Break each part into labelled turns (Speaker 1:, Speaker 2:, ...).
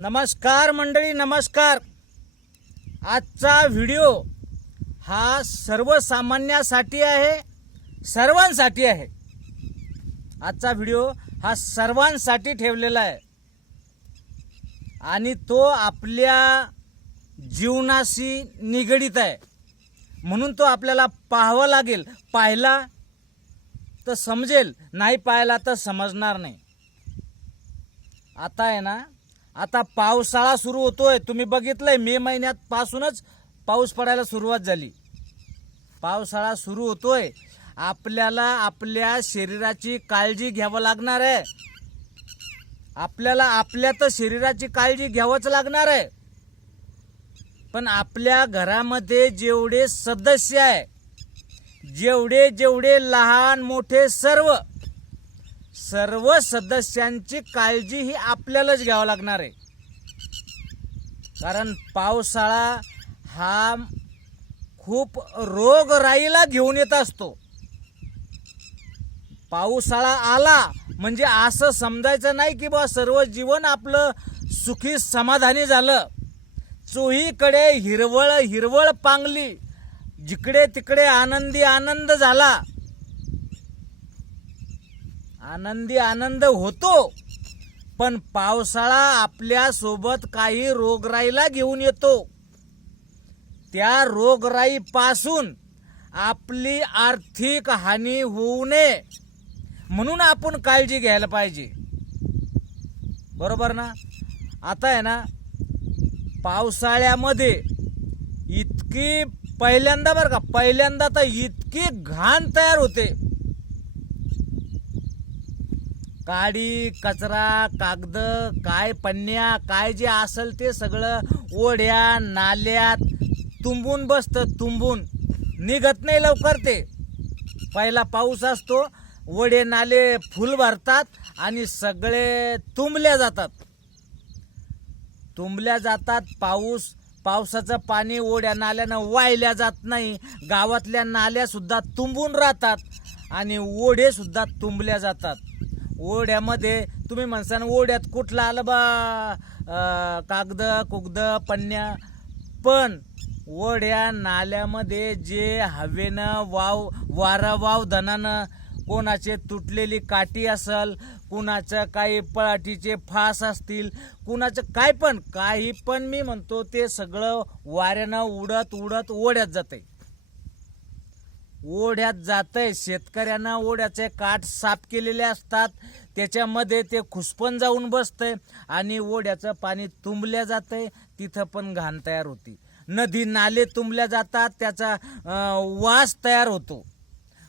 Speaker 1: नमस्कार मंडळी नमस्कार. आजचा व्हिडिओ हा सर्वसामान्यासाठी आहे सर्वांसाठी आहे. आजचा व्हिडिओ हा सर्वांसाठी ठेवलेला आहे. आणि तो आपल्या जीवनाशी निगडीत आहे. म्हणून तो आपल्याला पाहावा लागेल. पाहिला तर समजेल नाही पाहिला तर समजणार नाही. आता आहे ना आता पावसाळा सुरू होतोय. तुम्ही बघितलंय मे महिन्यात पासूनच पाऊस पडायला सुरुवात झाली. पावसाळा सुरू होतोय. आपल्याला आपल्या शरीराची काळजी घ्यावं लागणार आहे. आपल्याला आपल्या तर शरीराची काळजी घ्यावंच लागणार आहे. पण आपल्या घरामध्ये जेवढे सदस्य आहे जेवढे जेवढे लहान मोठे सर्व सर्व सदस्यांची काळजी ही आपल्यालाच घ्यावं लागणार आहे. कारण पावसाळा हा खूप रोगराईला घेऊन येत असतो. पावसाळा आला म्हणजे असं समजायचं नाही की बा सर्व जीवन आपलं सुखी समाधानी झालं. चोहीकडे हिरवळ हिरवळ पांगली. जिकडे तिकडे आनंदी आनंद झाला. आनंदी आनंद होतो. पण पावसाळा आपल्यासोबत काही रोगराईला घेऊन येतो. त्या रोगराईपासून आपली आर्थिक हानी होऊ नये. म्हणून आपण काळजी घ्यायला पाहिजे. बरोबर ना? आता आहे ना पावसाळ्यामध्ये इतकी पहिल्यांदा बरं का पहिल्यांदा तर इतकी घाण तयार होते. काडी कचरा कागद काय पन्न्या काय जे असेल ते सगळं ओढ्या नाल्यात तुंबून बसतं तुंबून. निघत नाही लवकर ते. पहिला पाऊस असतो ओढे नाले फुल भरतात आणि सगळे तुंबल्या जातात. तुंबल्या जातात पाऊस पावसाचं पाणी ओढ्या नाल्यानं वाहिल्या जात नाही. गावातल्या नाल्या सुद्धा तुंबून राहतात आणि ओढे सुद्धा तुंबल्या जातात. ओढ्यामध्ये तुम्ही म्हणसान ओढ्यात कुठला आलं बा कागद कुगद पन्या? पण ओढ्या नाल्यामध्ये जे हवेनं वाव वारा वाव धनानं कोणाचे तुटलेली काठी असल कुणाचं काही पळाटीचे फास असतील कुणाचं काय पण काही पण मी म्हणतो ते सगळं वाऱ्यानं उडत उडत ओढ्यात जाते ओढ्यात जातंय. शेतकऱ्यांना ओढ्याचे काठ साफ केलेले असतात. त्याच्यामध्ये ते खुसपण जाऊन बसतंय आणि ओढ्याचं पाणी तुंबल्या जातंय. तिथं पण घाण तयार होती. नदी नाले तुंबल्या जातात. त्याचा वास तयार होतो.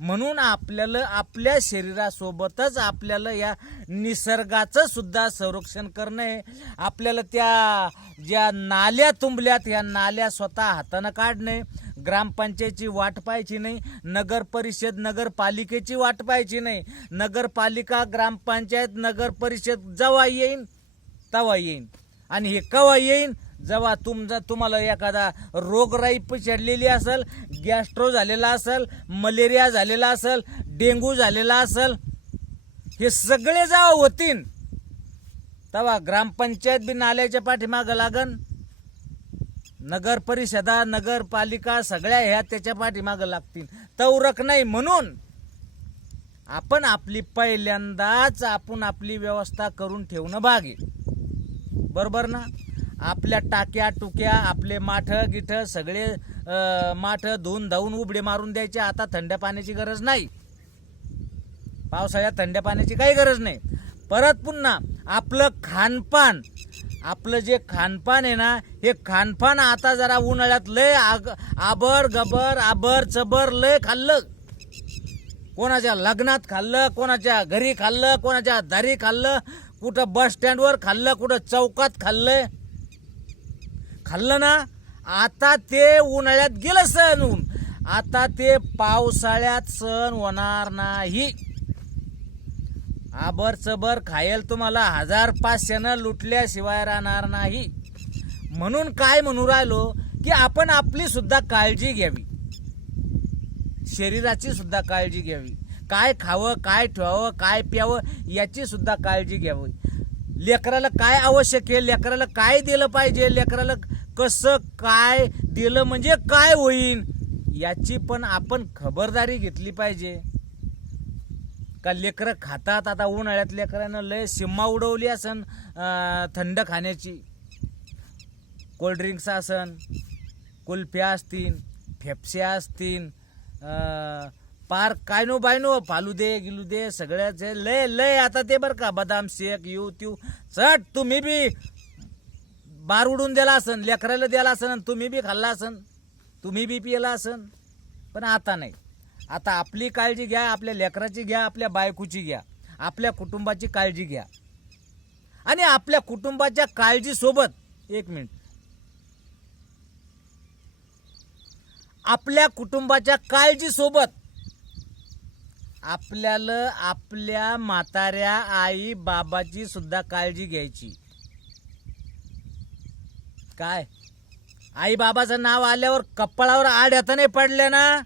Speaker 1: म्हणून आपल्याला आपल्या शरीरासोबतच आपल्याला या निसर्गाचं सुद्धा संरक्षण करणं आहे. आपल्याला त्या ज्या नाल्या तुंबल्यात या नाल्या स्वतः हातानं काढणे ग्रामपंचायतची वाट पाहायची नाही नगर परिषद नगरपालिकेची वाट पाहायची नाही. नगरपालिका ग्रामपंचायत नगर परिषद जेव्हा येईन तेव्हा येईन. आणि हे केव्हा येईन? जेव्हा तुमचा तुम्हाला एखादा रोगराई चढलेली असेल गॅस्ट्रो झालेला असेल मलेरिया झालेला असेल डेंगू झालेला असेल हे सगळे जेव्हा होतीन. तेव्हा ग्रामपंचायत बी नाल्याच्या पाठीमागं लागन. नगर परिषदा नगरपालिका सगळ्या ह्या त्याच्या पाठीमागं लागतील. तवरक नाही म्हणून आपण आपली पहिल्यांदाच आपण आपली व्यवस्था करून ठेवणं भाग आहे. बरोबर ना? आपल्या टाक्या टुक्या आपले माठ गिठ सगळे माठ धुवून धावून उबडे मारून द्यायचे. आता थंड पाण्याची गरज नाही. पावसाळ्यात थंड पाण्याची काही गरज नाही. परत पुन्हा आपलं खानपान आपलं जे खानपान आहे ना हे खानपान आता जरा उन्हाळ्यात लय आग आबर गबर आबर चबर लय खाल्लं. कोणाच्या लग्नात खाल्लं कोणाच्या घरी खाल्लं कोणाच्या दारी खाल्लं कुठं बस स्टँडवर खाल्लं कुठं चौकात खाल्लंय खाल्लं ना आता ते उन्हाळ्यात गेलं सण आता ते पावसाळ्यात सण होणार नाही. आबर चबर खायल तुम्हाला हजार पाचशेनं लुटल्याशिवाय राहणार नाही. म्हणून काय म्हणू राहिलो की आपण आपली सुद्धा काळजी घ्यावी. शरीराची सुद्धा काळजी घ्यावी. काय खावं काय ठेवावं काय प्यावं याची सुद्धा काळजी घ्यावी. लेकराला काय आवश्यक आहे? लेकराला काय दिलं पाहिजे? लेकराला कसं काय दिलं म्हणजे काय होईल याची पण आपण खबरदारी घेतली पाहिजे. का लेकरं खातात? आता उन्हाळ्यात लेकरानं लय सिम्मा उडवली असन थंड खाण्याची. कोल्ड्रिंक्स असन कुल्फ्या असतील फेपस्या असतील पार काय नो बाय नो गिलू दे सगळ्याच लय लय आता ते बरं का बदाम शेक येऊ त्यू चट तुम्ही बी बार उडून दिला असन लेकराला द्याला असन तुम्ही बी खाल्ला असन तुम्ही बी पिला असन पण आता नाही. आता आपली काळजी घ्या आपल्या लेकराची घ्या आपल्या बायकोची घ्या. आपल्या कुटुंबाची काळजी घ्या. आणि आपल्या कुटुंबाच्या काळजीसोबत एक मिनिट. आपल्या कुटुंबाच्या काळजीसोबत आपल्याला आपल्या म्हाताऱ्या आई बाबाची सुद्धा काळजी घ्यायची. काय? आई बाबाचं नाव आल्यावर कपाळावर आड येता नाही पडले ना?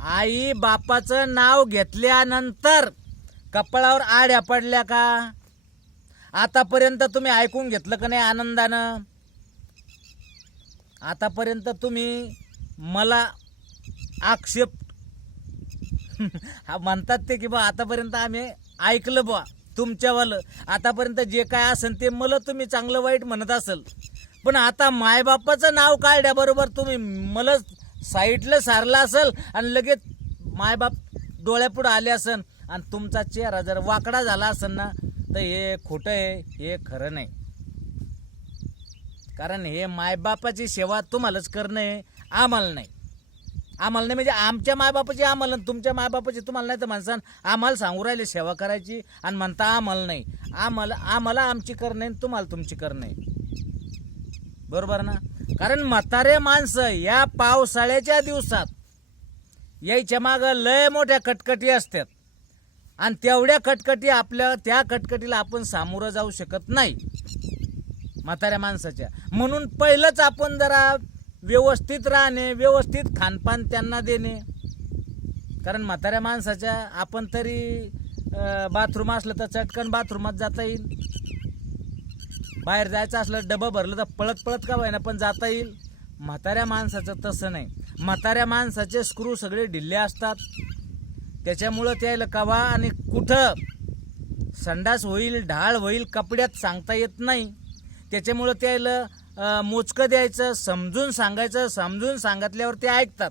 Speaker 1: आई बापाचं नाव घेतल्यानंतर कपाळावर आड्या पडल्या का? आतापर्यंत तुम्ही ऐकून घेतलं का नाही आनंदानं? आतापर्यंत तुम्ही मला आक्षेप हा म्हणतात ते की बा आतापर्यंत आम्ही ऐकलं बा तुमच्यावालं आतापर्यंत जे काय असेल ते मला तुम्ही चांगलं वाईट म्हणत असेल. पण आता मायबापाचं नाव काढल्याबरोबर तुम्ही मला साईडला सारलं असेल आणि लगेच मायबाप डोळ्यापुढं आले असन आणि तुमचा चेहरा जर वाकडा झाला असेल ना तर हे खोटं आहे हे खरं नाही. कारण हे मायबापाची सेवा तुम्हालाच करणं आहे आम्हाला नाही. आम्हाला नाही म्हणजे आमच्या मायबापाची आम्हाला आणि तुमच्या मायबापाची तुम्हाला नाही तर माणसानं आम्हाला सांगू राहिले सेवा करायची आणि म्हणता आम्हाला नाही. आम्हाला आम्हाला आमची करणं आहे आणि तुम्हाला तुमची करणं आहे. बरोबर ना? कारण म्हातारे माणसं या पावसाळ्याच्या दिवसात यायच्या मागं लय मोठ्या कटकटी असतात. आणि तेवढ्या कटकटी आपल्या त्या कटकटीला आपण सामोरं जाऊ शकत नाही. म्हाताऱ्या माणसाच्या. म्हणून पहिलंच आपण जरा व्यवस्थित राहणे व्यवस्थित खानपान त्यांना देणे. कारण म्हाताऱ्या माणसाच्या आपण तरी बाथरूम असलं तर चटकन बाथरूमात जाता येईल. बाहेर जायचं असलं डबं भरलं तर पळत पळत का होईना पण जाता येईल. म्हाताऱ्या माणसाचं तसं नाही. म्हाताऱ्या माणसाचे स्क्रू सगळे ढिल्ले असतात. त्याच्यामुळं त्याला कवा आणि कुठं? संडास होईल ढाळ होईल कपड्यात सांगता येत नाही. त्याच्यामुळं त्याला मोजकं द्यायचं समजून सांगायचं समजून सांगितल्यावर ते ऐकतात.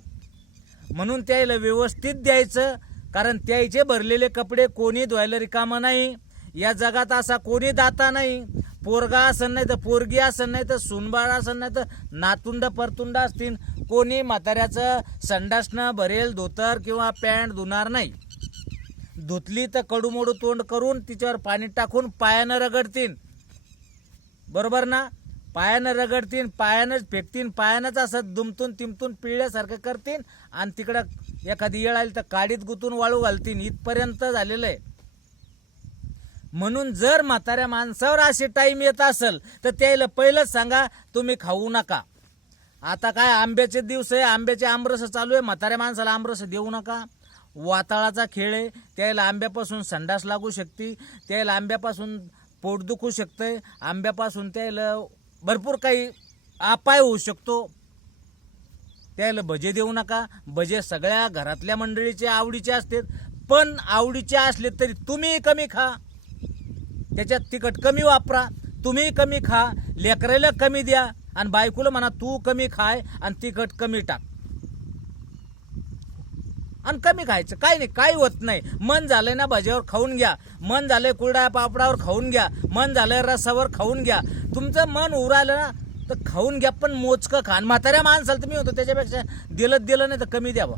Speaker 1: म्हणून त्याला व्यवस्थित द्यायचं कारण त्याचे भरलेले कपडे कोणी धुवायला रिकामं नाही. या जगात असा कोणी दाता नाही. पोरगा असन नाही तर पोरगी असन नाही तर सुनबाळ असन नाही तर नातुंड परतुंड असतील कोणी म्हाताऱ्याचं संडासनं भरेल धोतर किंवा पॅन्ट धुणार नाही. धुतली तर कडूमोडू तोंड करून तिच्यावर पाणी टाकून पायानं रगडतील. बरोबर ना? पायानं रगडतीन पायानंच फेकतीन पायानंच असं दुमतून तिमतून पिळल्यासारखं करतीन आणि तिकडं एखादी येळ आली तर काडीत गुतून वाळू घालतीन इथपर्यंत झालेलं आहे. म्हणून जर म्हाताऱ्या माणसावर असे टाईम येत असेल तर त्याला पहिलंच सांगा तुम्ही खाऊ नका. आता काय आंब्याचे दिवस आहे आंब्याचे आमरस चालू आहे म्हाताऱ्या माणसाला आमरस देऊ नका. वाताळाचा खेळ आहे त्याला आंब्यापासून संडास लागू शकते त्याला आंब्यापासून पोट दुखू शकतंय आंब्यापासून त्याला भरपूर काही अपाय होऊ शकतो. त्याला भजे देऊ नका. भजे सगळ्या घरातल्या मंडळीचे आवडीचे असतात पण आवडीचे असले तरी तुम्ही कमी खा. त्याच्यात तिखट कमी वापरा तुम्ही कमी खा लेकराला कमी द्या आणि बायकोला म्हणा तू कमी खाय आणि तिखट कमी टाक. आणि कमी खायचं. काय नाही काही होत नाही. मन झालंय ना भाज्यावर खाऊन घ्या. मन झालंय कुरडा पापडावर खाऊन घ्या. मन झालंय रसावर खाऊन घ्या. तुमचं मन उरालं ना तर खाऊन घ्या पण मोजकं खा. आणि म्हाताऱ्या माणसाला तुम्ही होतो त्याच्यापेक्षा दिलं दिलं नाही तर कमी द्यावं.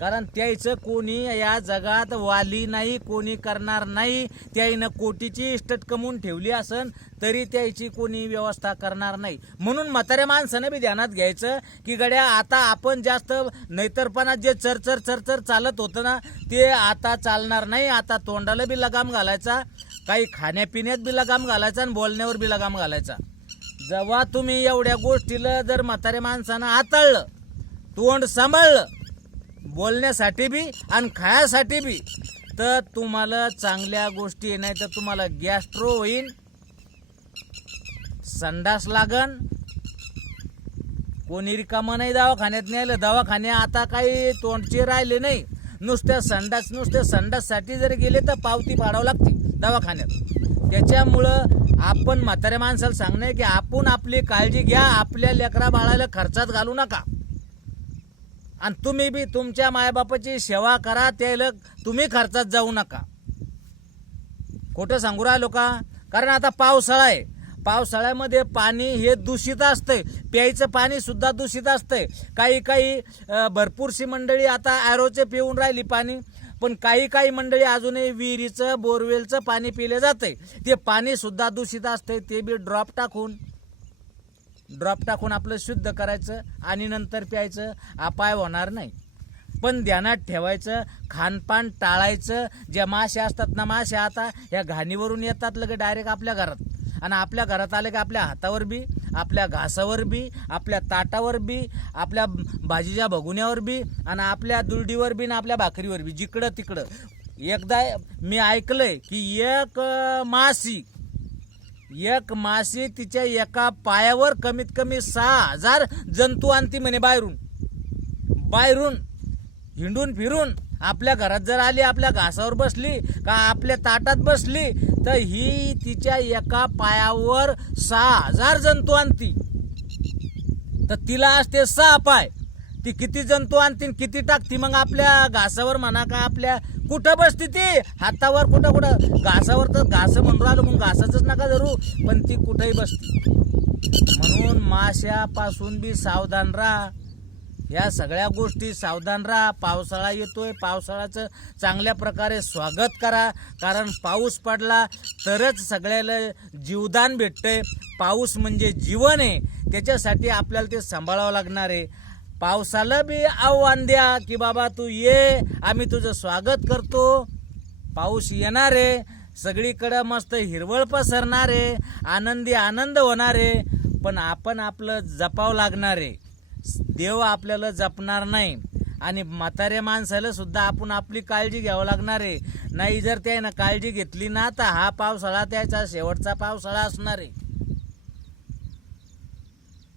Speaker 1: कारण त्याचं कोणी या जगात वाली नाही कोणी करणार नाही. त्याईनं कोटीची इष्टत कमवून ठेवली असन तरी त्याची कोणी व्यवस्था करणार नाही. म्हणून म्हाताऱ्या माणसानं बी ध्यानात घ्यायचं की गड्या आता आपण जास्त नैतरपणात जे चरचर चरचर चालत होतं ना ते आता चालणार नाही. आता तोंडाला बी लगाम घालायचा काही खाण्यापिण्यात बी लगाम घालायचा आणि बोलण्यावर बी लगाम घालायचा. जेव्हा तुम्ही एवढ्या गोष्टीला जर म्हाताऱ्या माणसानं हाताळलं तोंड सांभाळलं बोलण्यासाठी बी आणि खायासाठी बी. तर तुम्हाला चांगल्या गोष्टी नाही तर तुम्हाला गॅस्ट्रो होईन. संडास लागन. कोणी रिकामा नाही दवाखान्यात नेलं दवाखाने आता काही तोंडचे राहिले नाही. नुसत्या संडास नुसत्या संडाससाठी जर गेले तर पावती फाडावं लागते दवाखान्यात. त्याच्यामुळं आपण म्हाताऱ्या माणसाला सांगणं की आपण आपली काळजी घ्या. आपल्या लेकरा बाळाला खर्चात घालू नका. आणि तुम्ही बी तुमच्या मायबापाची सेवा करा त्याला तुम्ही खर्चात जाऊ नका. खोटं सांगू राहिलो का? कारण आता पावसाळा आहे. पावसाळ्यामध्ये पाणी हे दूषित असतंय. प्यायचं पाणी सुद्धा दूषित असतंय. काही काही भरपूरशी मंडळी आता ॲरोचे पिऊन राहिली पाणी पण काही काही मंडळी अजूनही विहिरीचं बोरवेलचं पाणी पिले जाते ते पाणी सुद्धा दूषित असतंय ते बी ड्रॉप टाकून. ड्रॉप टाकून आपलं शुद्ध करायचं आणि नंतर प्यायचं अपाय होणार नाही. पण ध्यानात ठेवायचं खानपान टाळायचं ज्या मासे असतात ना मासे आता या घाणीवरून येतात लगे डायरेक्ट आपल्या घरात. आणि आपल्या घरात आले की आपल्या हातावर बी आपल्या घासावर बी आपल्या ताटावर बी आपल्या भाजीच्या भगुन्यावर बी आणि आपल्या दुलडीवर बी आणि आपल्या भाकरीवर बी जिकडं तिकडं. एकदा मी ऐकलंय की एक मासी एक मासे तिच्या एका पायावर कमीत कमी सहा हजार जंतू आणती म्हणे बाहेरून. बाहेरून हिंडून फिरून आपल्या घरात जर आली आपल्या घासावर बसली का आपल्या ताटात बसली तर ही तिच्या एका पायावर सहा हजार जंतू आणती. तर तिला असते सहा पाय. ती किती जंतू आणतीन किती टाकती? मग आपल्या घासावर म्हणा का आपल्या कुठं बसती ती? हातावर कुठं कुठं? घासावर तर घास म्हणून राहिलं मग घासाच नका धरू. पण ती कुठंही बसती. म्हणून माश्यापासून बी सावधान राहा. या सगळ्या गोष्टी सावधान राहा. पावसाळा येतोय. पावसाळ्याचं चांगल्या प्रकारे स्वागत करा. कारण पाऊस पडला तरच सगळ्याला जीवदान भेटतंय. पाऊस म्हणजे जीवन आहे त्याच्यासाठी आपल्याला ते सांभाळावं लागणार आहे. पावसाला बी आव्हान द्या की बाबा तू ये आम्ही तुझं स्वागत करतो. पाऊस येणार आहे सगळीकडं मस्त हिरवळ पसरणार आहे आनंदी आनंद होणार आहे पण आपण आपलं जपावं लागणार. आहे देव आपल्याला जपणार नाही. आणि म्हाताऱ्या माणसाला सुद्धा आपण आपली काळजी घ्यावं लागणार. आहे नाही जर त्यानं काळजी घेतली ना तर हा पावसाळा त्याचा शेवटचा पावसाळा असणार. आहे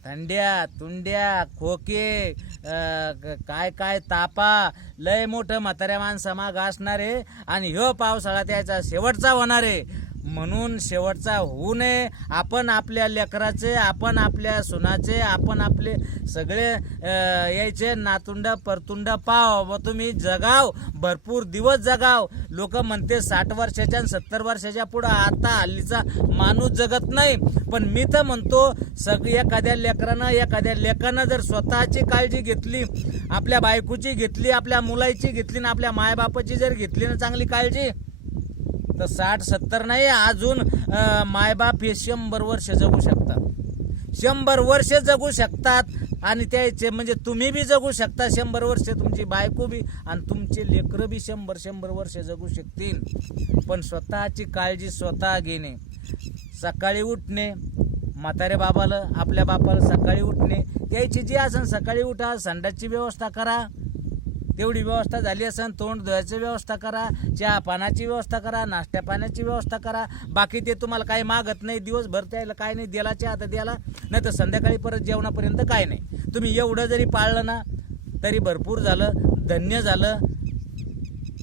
Speaker 1: थंड्या तुंड्या खोके अं, काय काय तापा लय मोठं म्हाताऱ्या माणसा माग असणार आहे आणि ह्यो पावसाळा त्याचा शेवटचा होणार. आहे म्हणून शेवटचा होऊ नये. आपण आपल्या लेकराचे आपण आपल्या सुनाचे आपण आपले सगळे यायचे नातुंड परतुंड पाव. व तुम्ही जगाव भरपूर दिवस जगाव. लोक म्हणते साठ वर्षाच्या आणि सत्तर वर्षाच्या पुढं आता हल्लीचा माणूस जगत नाही. पण मी तर म्हणतो सग एखाद्या लेकरानं एखाद्या लेकानं जर स्वतःची काळजी घेतली आपल्या बायकोची घेतली आपल्या मुलाची घेतली ना आपल्या मायबापाची जर घेतली ना चांगली काळजी तर साठ सत्तर नाही अजून मायबाप हे शंभर वर्ष जगू शकतात. शंभर वर्ष जगू शकतात आणि त्याचे म्हणजे तुम्ही बी जगू शकता शंभर वर्ष तुमची बायको बी आणि तुमचे लेकरं बी शंभर शंभर वर्ष जगू शकतील. पण स्वतःची काळजी स्वतः घेणे. सकाळी उठणे म्हातारे बाबाला आपल्या बापाला सकाळी उठणे त्याची जी असन सकाळी उठा संडासची व्यवस्था करा. तेवढी व्यवस्था झाली असेल तोंड धुवायची व्यवस्था करा चहा पाण्याची व्यवस्था करा नाश्त्या पाण्याची व्यवस्था करा. बाकी ते तुम्हाला काही मागत नाही दिवसभर त्याला काय नाही द्याला चहा तर द्याला नाही तर संध्याकाळी परत जेवणापर्यंत काय नाही. तुम्ही एवढं जरी पाळलं ना तरी भरपूर झालं धन्य झालं.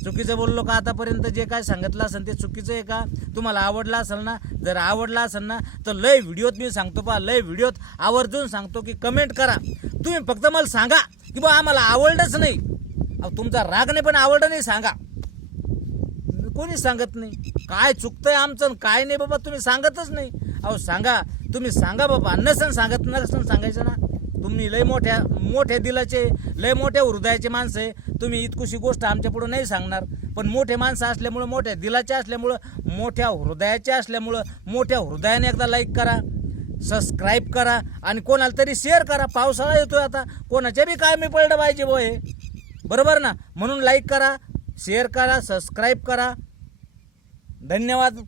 Speaker 1: चुकीचं बोललो का आतापर्यंत? जे काय सांगितलं असेल ते चुकीचं आहे का? तुम्हाला आवडलं असेल ना जर आवडला असेल ना तर लय व्हिडिओत मी सांगतो पा लय व्हिडिओत आवर्जून सांगतो की कमेंट करा. तुम्ही फक्त मला सांगा की बा आम्हाला आवडलंच नाही. तुमचा राग नाही पण आवडलं नाही सांगा. कोणी सांगत नाही? काय चुकतंय आमचं काय नाही बाबा तुम्ही सांगतच नाही. अहो सांगा. तुम्ही सांगा बाबा. नसन सांगत नसन सांगायचं ना. तुम्ही लय मोठ्या मोठ्या दिलाचे लय मोठ्या हृदयाचे माणसं आहे. तुम्ही इतकुशी गोष्ट आमच्या पुढे नाही सांगणार. पण मोठे माणसं असल्यामुळं मोठ्या दिलाचे असल्यामुळं मोठ्या हृदयाचे असल्यामुळं मोठ्या हृदयाने एकदा लाईक करा सबस्क्राईब करा आणि कोणाला तरी शेअर करा. पावसाळा येतोय आता. कोणाच्या बी काय मी पडलं पाहिजे बो हे. बरोबर ना? म्हणून लाईक करा शेअर करा सबस्क्राईब करा. धन्यवाद.